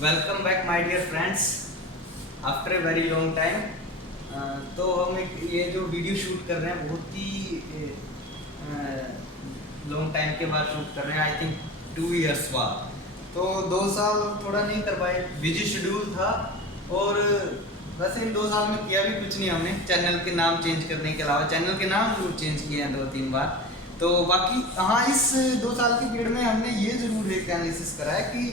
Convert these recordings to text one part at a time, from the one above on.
Welcome back my dear friends after a very long time. तो हम ये जो वीडियो शूट कर रहे हैं बहुत ही लॉन्ग टाइम के बाद शूट कर रहे हैं। आई थिंक 2 इयर्स बाद। तो 2 साल थोड़ा नहीं कर पाए, बिजी शेड्यूल था। और वैसे इन 2 साल में किया भी कुछ नहीं हमने, चैनल के नाम चेंज करने के अलावा। चैनल के नाम जरूर चेंज किए हैं 2-3 बार। तो बाकी हाँ, इस 2 साल के पीरियड में हमने ये ज़रूर एक एनालिसिस करा है कि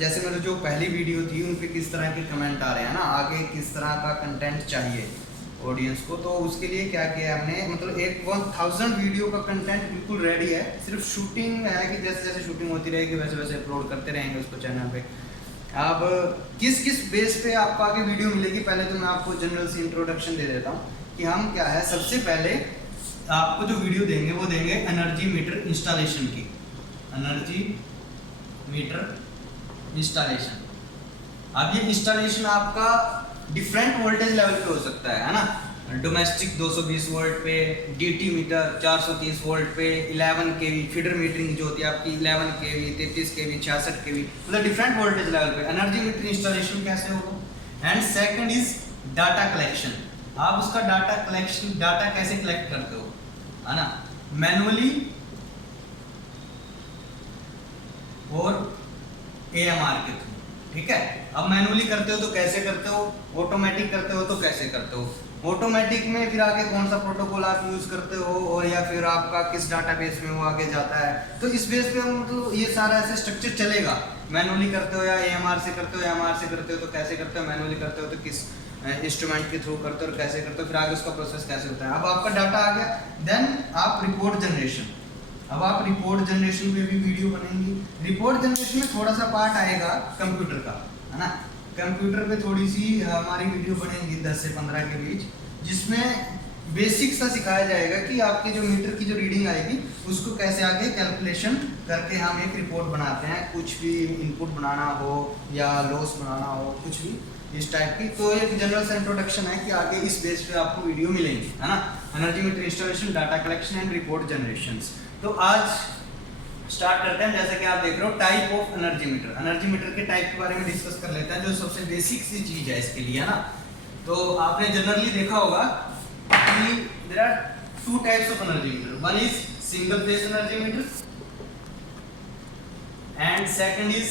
जैसे मेरी जो पहली वीडियो थी उन पे किस तरह के कमेंट आ रहे हैं ना, आगे किस तरह का कंटेंट चाहिए ऑडियंस को। तो उसके लिए क्या किया हमने, मतलब एक 1000 वीडियो का कंटेंट बिल्कुल रेडी है। सिर्फ शूटिंग है कि जैसे जैसे शूटिंग होती रहेगी वैसे वैसे अपलोड करते रहेंगे उसको चैनल पे। अब किस किस बेस पे आपको आगे वीडियो मिलेगी, पहले तो मैं आपको जनरल सी इंट्रोडक्शन दे देता हूँ कि हम क्या है। सबसे पहले आपको जो वीडियो देंगे वो देंगे एनर्जी मीटर इंस्टॉलेशन की। Energy meter installation. अब ये इंस्टॉलेशन आपका डिफरेंट वोल्टेज लेवल पे हो सकता है ना। डोमेस्टिक 220 वोल्ट पे, डीटी मीटर 430 वोल्ट पे, 11 केवी फीडर मीटरिंग जो होती है आपकी 11 केवी, 33 केवी, 66 केवी, मतलब डिफरेंट वोल्टेज लेवल पे एनर्जी मीटर इंस्टॉलेशन कैसे होगा। And second is data collection. आप उसका डाटा कलेक्शन, डाटा कैसे कलेक्ट करते हो, है ना, मैनुअली और AMR के थ्रू। ठीक है, अब मैनुअली करते हो तो कैसे करते हो, ऑटोमेटिक करते हो तो कैसे करते हो। ऑटोमेटिक में फिर आगे कौन सा प्रोटोकॉल आप यूज करते हो, और या फिर आपका किस डाटाबेस में वो आगे जाता है। तो इस बेस पे हम मतलब ये सारा ऐसे स्ट्रक्चर चलेगा। मैनुअली करते हो या AMR से करते हो, AMR से करते हो तो कैसे करते हो, मैनुअली करते हो तो किस इंस्ट्रूमेंट के थ्रू करते हो और कैसे करते हो, फिर आगे उसका प्रोसेस कैसे होता है। अब आपका डाटा आ गया, देन आप रिपोर्ट जनरेशन। अब आप रिपोर्ट जनरेशन पे भी वीडियो बनेंगी। रिपोर्ट जनरेशन में थोड़ा सा पार्ट आएगा कंप्यूटर का, है ना। कंप्यूटर पे थोड़ी सी हमारी वीडियो बनेंगी 10 से 15 के बीच, जिसमें बेसिक सा सिखाया जाएगा कि आपके जो मीटर की जो रीडिंग आएगी उसको कैसे आगे कैलकुलेशन करके हम एक रिपोर्ट बनाते हैं। कुछ भी इनपुट बनाना हो या लॉस बनाना हो, कुछ भी इस टाइप की। तो एक जनरल सा इंट्रोडक्शन है कि आगे इस बेस पे आपको वीडियो मिलेंगी, है ना। Energy meter installation, data collection and report generation. तो आज स्टार्ट करते हैं। जैसे कि आप देख रहे हो type of energy metre. Energy meter के टाइप के बारे में डिस्कस कर लेते हैं, जो सबसे बेसिक सी चीज है इसके लिए, है ना। तो आपने जनरली देखा होगा कि there are 2 types of energy meter. One is single phase energy meter and second is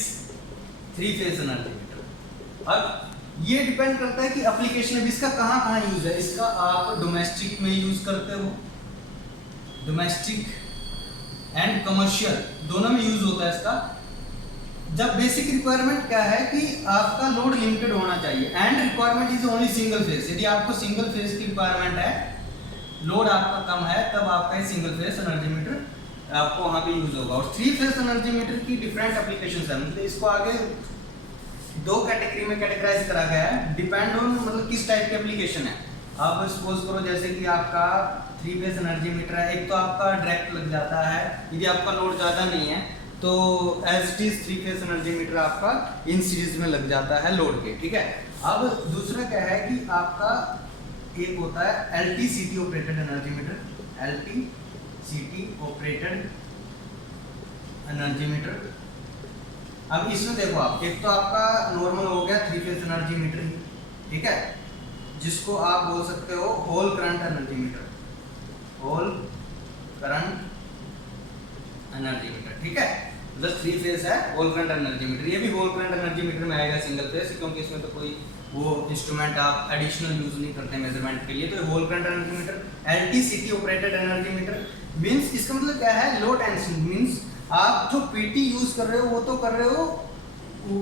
3 phase energy meter. अब ये डिपेंड करता है कि एप्लीकेशन में इसका कहाँ यूज है। इसका आप डोमेस्टिक में यूज करते हो, डोमेस्टिक एंड कमर्शियल दोनों में यूज होता है इसका। जब बेसिक रिक्वायरमेंट क्या है कि आपका लोड लिमिटेड होना चाहिए, and requirement is only single phase. यदि आपको सिंगल फेज की रिक्वायरमेंट है, लोड आपका कम है, तब आपका सिंगल फेज एनर्जी मीटर आपको वहां पे यूज होगा। और 3 फेज एनर्जी मीटर की डिफरेंट एप्लीकेशंस है, मतलब इसको आगे 2 कैटेगरी में कैटेगराइज करा गया है, डिपेंड ऑन मतलब किस टाइप की एप्लीकेशन है। अब सपोज करो जैसे कि आपका 3 फेज एनर्जी मीटर है, एक तो आपका डायरेक्ट लग जाता है यदि आपका लोड ज़्यादा नहीं है, तो as it is 3 phase energy meter आपका इन सीरीज में लग जाता है लोड के। ठीक है, अब दूसरा क्या है कि आपका एक होता है LTCT operated energy meter. LTCT operated energy meter. अब इसमें देखो आप, एक तो आपका नॉर्मल हो गया 3 फेज एनर्जी मीटर, ठीक है, जिसको आप बोल सकते हो whole current energy meter, whole current energy meter. ठीक है, मतलब 3 फेज है, होल करंट एनर्जी मीटर। ये भी होल करंट एनर्जी मीटर में आएगा सिंगल फेज, क्योंकि इसमें तो कोई वो इंस्ट्रूमेंट आप एडिशनल यूज नहीं करते मेजरमेंट के लिए। तो whole current energy meter. LTCT operated energy meter means, इसका मतलब क्या है, लो टेंशन मींस आप जो PT यूज कर रहे हो वो तो कर रहे हो,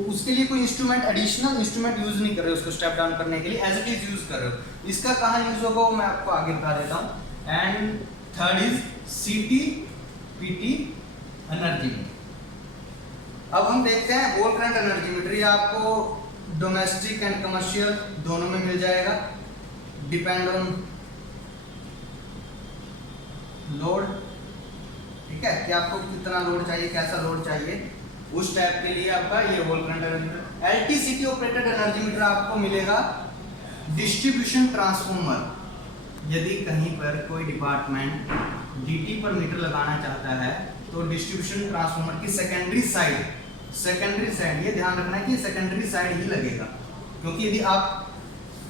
उसके लिए कोई इंस्ट्रूमेंट एडिशनल इंस्ट्रूमेंट यूज नहीं कर रहे हो उसको स्टेप डाउन करने के लिए, एज इट इज यूज कर रहे हो। इसका कहाँ यूज होगा वो मैं आपको आगे बता देता हूँ। And third is CT/PT energy meter. अब हम देखते हैं होल करंट एनर्जी मीटर। ये आपको डोमेस्टिक एंड कमर्शियल दोनों में मिल जाएगा, डिपेंड ऑन लोड। ठीक है, कि आपको कितना लोड चाहिए, कैसा लोड चाहिए, उस टाइप के लिए आपका ये whole current energy meter. LTCT operated energy meter आपको मिलेगा डिस्ट्रीब्यूशन ट्रांसफॉर्मर। यदि कहीं पर कोई डिपार्टमेंट DT पर मीटर लगाना चाहता है तो डिस्ट्रीब्यूशन ट्रांसफार्मर की सेकेंडरी साइड सेकेंडरी साइड, ये ध्यान रखना है कि सेकेंडरी साइड ही लगेगा, क्योंकि यदि आप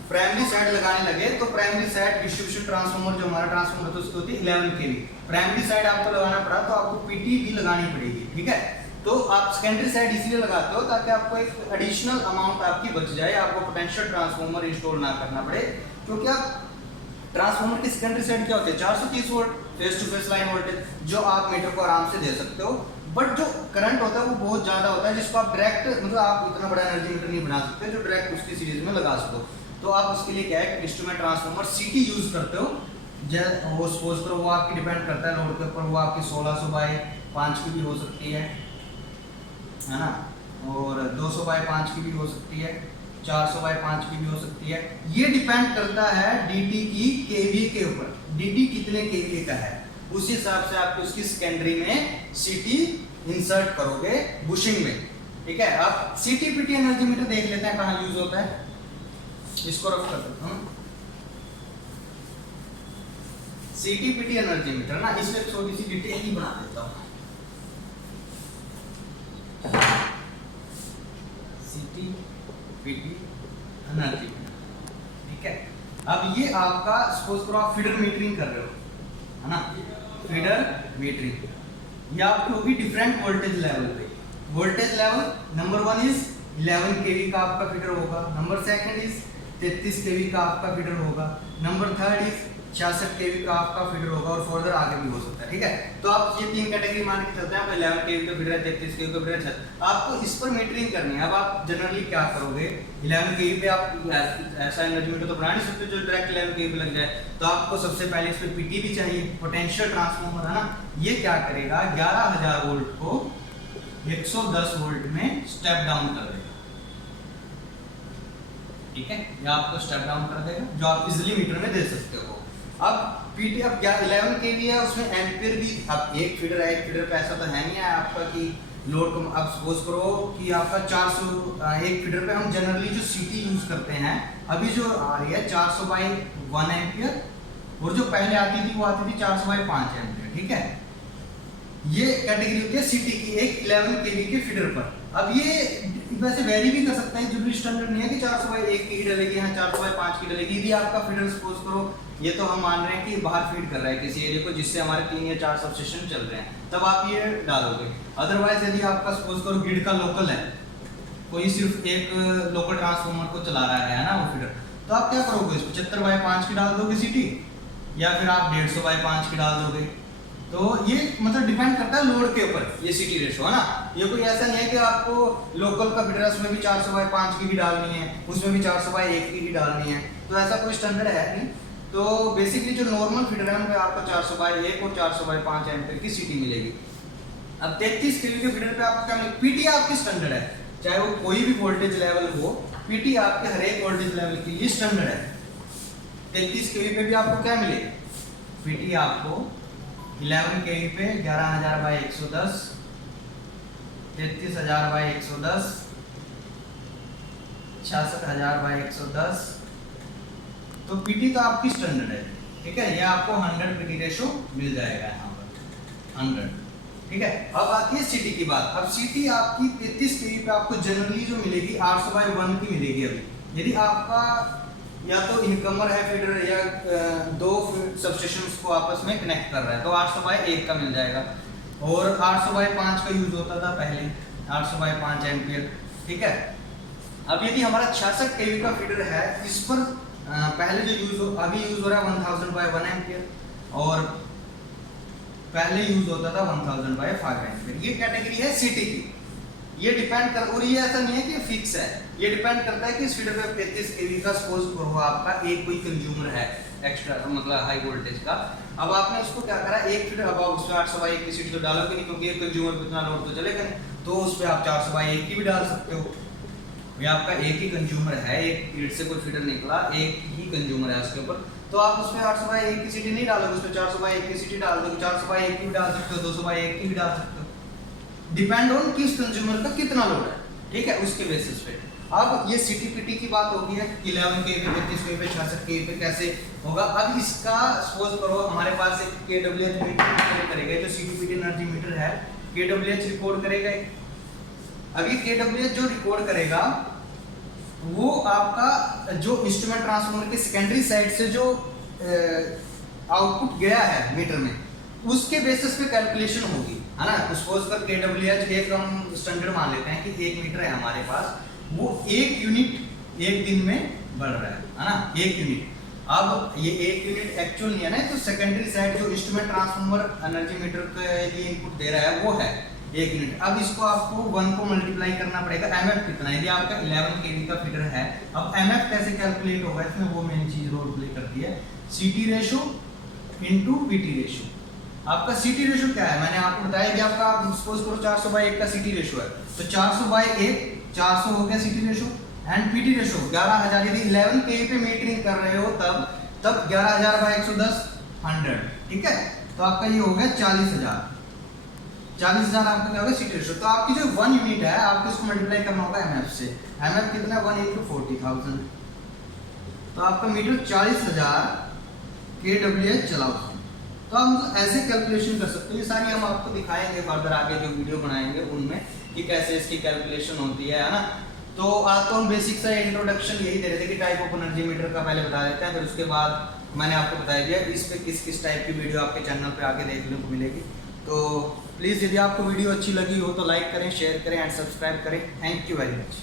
प्राइमरी साइड लगाने लगे तो प्राइमरी साइड डिस्ट्रीब्यूशन ट्रांसफार्मर जो हमारा ट्रांसफार्मर होता है उसकी होती है 11 kV। प्राइमरी साइड आपको लगाना पड़ा तो आपको पीटी भी लगानी पड़ेगी, ठीक है। तो आप सेकेंडरी साइड इसलिए लगाते हो ताकि आपको एक एडिशनल अमाउंट आपकी बच जाए, आपको पोटेंशियल ट्रांसफार्मर इंस्टॉल ना करना पड़े, क्योंकि आप ट्रांसफार्मर की सेकेंडरी साइड क्या होती है 430 volt phase to phase line voltage, जो आप मीटर को आराम से दे सकते हो। बट जो करंट होता है वो बहुत ज्यादा होता है, जिसको आप डायरेक्ट मतलब आप इतना बड़ा एनर्जी मीटर नहीं बना सकते जो डायरेक्ट उसकी सीरीज में लगा सको। तो आप उसके लिए क्या है इंस्ट्रूमेंट ट्रांसफार्मर सीटी यूज करते हो। वो सपोज करो वो आपकी डिपेंड करता है लोड के ऊपर, वो आपकी 1600 बाय 5 की भी हो सकती है ना, और 200 बाय 5 की भी हो सकती है, 400 बाय 5 की भी हो सकती है। ये डिपेंड करता है डीटी की केवीए के ऊपर, डीटी कितने केवीए का है उस हिसाब से आप उसकी सेकेंडरी में सीटी इंसर्ट करोगे बुशिंग में, ठीक है। आप सीटी पीटी एनर्जी मीटर देख लेते हैं कहाँ यूज होता है, इसको रफ कर देता हूं। सीटी पीटी एनर्जी मीटर ना, इसमें छोटी सी डिटेल ही बना देता हूं। सीटी पीटी एनर्जी मीटर, ठीक है। अब ये आपका सपोज करो आप फीडर मीटरिंग कर रहे हो, है ना, फीडर मीटरिंग, ये आपकी होगी डिफरेंट वोल्टेज लेवल पे। Voltage level number 1 is 11 kV का आपका फीडर होगा, नंबर 2 इज 33 kV का आपका फीडर होगा, नंबर 3 इज 66 kV का आपका फीडर होगा, और फर्दर आगे भी हो सकता है, ठीक है। तो आप ये 3 कैटेगरी मान के चलते हैं, आप 11 kV का फीडर है, 33 kV का फीडर है, आपको इस पर मीटरिंग करनी है। अब आप जनरली क्या करोगे 11 kV पे आप ऐसा एनर्जी मीटर तो बना नहीं सकते जो डायरेक्ट 11 kV पे लग जाए, तो आपको सबसे पहले इस पर पीटी भी चाहिए, पोटेंशियल ट्रांसफार्मर, है ना। ये क्या करेगा 11000 वोल्ट को 110 वोल्ट में स्टेप डाउन कर देगा, ठीक है। ये आपको स्टेप डाउन कर देगा, जो आप इजीली मीटर में दे सकते हो। अब पीटी अब क्या 11 kV है, उसमें एम्पियर भी, अब एक फीडर है, एक फीडर पे ऐसा तो है नहीं है आपका कि लोड को, अब सपोज करो कि आपका 400 एक फीडर पे हम जनरली जो सीटी यूज करते हैं अभी जो आ रही है 400 बाई 1 एम्पियर, और जो पहले आती थी वो आती थी 400 बाई 5 एम्पियर, ठीक है। ये कैटेगरी होती है सीटी की एक 11 kV के फीडर पर। अब ये वैसे वेरी भी कर सकते हैं, जो भी स्टैंडर्ड नहीं है कि 400 बाई 1 की डलेगी, यहाँ 400 बाई 5 की डलेगी। यदि आपका फीडर सपोज करो, ये तो हम मान रहे हैं कि बाहर फीड कर रहा है किसी एरिया को जिससे हमारे 3 या 4 सबस्टेशन चल रहे हैं, तब आप ये डालोगे। अदरवाइज यदि आपका सपोज करो ग्रिड का लोकल है, कोई सिर्फ एक लोकल ट्रांसफार्मर को चला रहा है ना वो फीडर, तो आप क्या करोगे 75 बाई 5 की डाल दोगे सीटी, या फिर आप 150 बाई 5 की डाल दोगे। तो ये मतलब डिपेंड करता है लोड के ऊपर, ये सीटी रेशो है ना। ये कोई ऐसा नहीं है कि आपको लोकल का फीडर उसमें भी 400 बाई 5 की भी डालनी है, उसमें भी 400 बाई 1 की भी डालनी है, तो ऐसा कोई स्टैंडर्ड है नहीं। तो बेसिकली जो नॉर्मल फीडर है उनमें आपको 400 बाई 1 और 400 बाई 5 एम्पियर की सीटी मिलेगी। अब 33 kV के फीडर पे आपको क्या मिलेगा, पीटी आपकी स्टैंडर्ड है, चाहे वो कोई भी वोल्टेज लेवल हो, पीटी आपके हर एक वोल्टेज लेवल के लिए स्टैंडर्ड है। 33 kV पे भी आपको क्या मिलेगा, पीटी आपको 11 kV पे 11000 बाई 110, 33000 बाई 110, 66000 बाई 110, तो पीटी तो आपकी स्टैंडर्ड है, ठीक है। ये आपको 100 पीटी रेशो मिल जाएगा यहाँ पर 100, ठीक है। अब आती है सीटी की बात। अब सीटी आपकी 33 kV पे आपको जनरली जो मिलेगी 800 बाई 1 की मिलेगी। अभी यदि आपका या तो इनकमर है फीडर या दो सबस्टेशंस को आपस में कनेक्ट कर रहा है, तो 800 बाई 1 का मिल जाएगा, और 800 बाई 5 का यूज होता था पहले, 800 बाई 5 एम्पियर, ठीक है। अब यदि हमारा 66 kV का फीडर है, इस पर पहले जो अभी यूज हो रहा है 1000 बाई 1 एम्पियर, और पहले यूज होता था 1000 बाई 5 एम्पियर। ये कैटेगरी है सीटी की। ये डिपेंड कर, और ये ऐसा नहीं है कि फिक्स है, ये डिपेंड करता है कि इस फीडर पे 33 kV का सपोज करो आपका एक कोई कंज्यूमर है एक्स्ट्रा, मतलब हाई वोल्टेज का। अब आपने उसको क्या करा, एक फीडर अब आप उसमें 800 बाई 1 की सीटी तो डालोगे नहीं, क्योंकि एक कंज्यूमर पे इतना लोड तो चलेगा नहीं, तो उस पर आप 400 बाई 1 की भी डाल सकते हो। ये आपका एक ही कंज्यूमर है, एक ग्रिड से कोई फीडर निकला, एक ही कंज्यूमर है उसके ऊपर, तो आप उसमें 800 बाई 1 की सीटी नहीं डालोगे, उसमें 400 बाई 1 की सीटी डाल दोगे, 400 बाई 1 की भी डाल सकते हो, 200 बाई 1 की भी डाल सकते हो, डिपेंड ऑन किस कंज्यूमर का कितना लोड है, ठीक है, उसके बेसिस पे। अब ये सीटी पीटी की बात होगी है 11 kV, 33 kV पे, 66 kV पे कैसे होगा। अब इसका सपोज करो हमारे पास एक KWH मीटर करेगा, जो सीटी पीटी एनर्जी मीटर है KWH रिकॉर्ड करेगा, अब ये KWH जो रिकॉर्ड करेगा वो आपका जो इंस्ट्रूमेंट ट्रांसफार्मर के सेकेंडरी साइड से जो आउटपुट गया है मीटर में, उसके बेसिस पे कैलकुलेशन होगी, है ना। सपोज कर KWH एक हम स्टैंडर्ड मान लेते हैं कि 1 मीटर है हमारे पास, वो 1 यूनिट 1 दिन में बढ़ रहा है ना, 1 यूनिट। अब ये 1 यूनिट एक्चुअल नहीं है ना, तो सेकेंडरी साइड जो इंस्ट्रूमेंट ट्रांसफार्मर एनर्जी मीटर के लिए इनपुट दे रहा है वो है 1 यूनिट। अब इसको आपको 1 को मल्टीप्लाई करना पड़ेगा, MF कितना है, यदि आपका 11 kV का फीडर है। अब MF कैसे कैलकुलेट होगा इसमें, वो मेन चीज रोल प्ले करती है, CT ratio into PT ratio. आपका CT रेशो क्या है, मैंने आपको बताया कि आपका सपोज करो 400/1 का CT रेशो है, तो 400/1 400 हो गया CT ratio, and PT ratio 11000, यदि 11 kV पे मीटरिंग कर रहे हो तब 11000/110 100, ठीक है। तो आपका ये हो गया 40000 आपका क्या होगा CT रेशो। तो आपकी जो 1 यूनिट है आपको इसको मल्टीप्लाई करना होगा MF से। MF कितना, 1 × 40,000, तो आपका मीटर 40,000 KWH चलाओ। तो आप मतलब ऐसे कैलकुलेशन कर सकते हो, ये सारी हम आपको दिखाएंगे फर्दर आगे जो वीडियो बनाएंगे उनमें कि कैसे इसकी कैलकुलेशन होती है ना। तो आज तो हम बेसिक सा इंट्रोडक्शन यही दे रहे थे कि टाइप ऑफ एनर्जी मीटर का पहले बता देते हैं, फिर उसके बाद मैंने आपको बताया दिया इस पे किस टाइप की वीडियो आपके चैनल पे आगे देखने को मिलेगी। तो प्लीज़ यदि आपको वीडियो अच्छी लगी हो तो लाइक करें, शेयर करें एंड सब्सक्राइब करें। Thank you very much.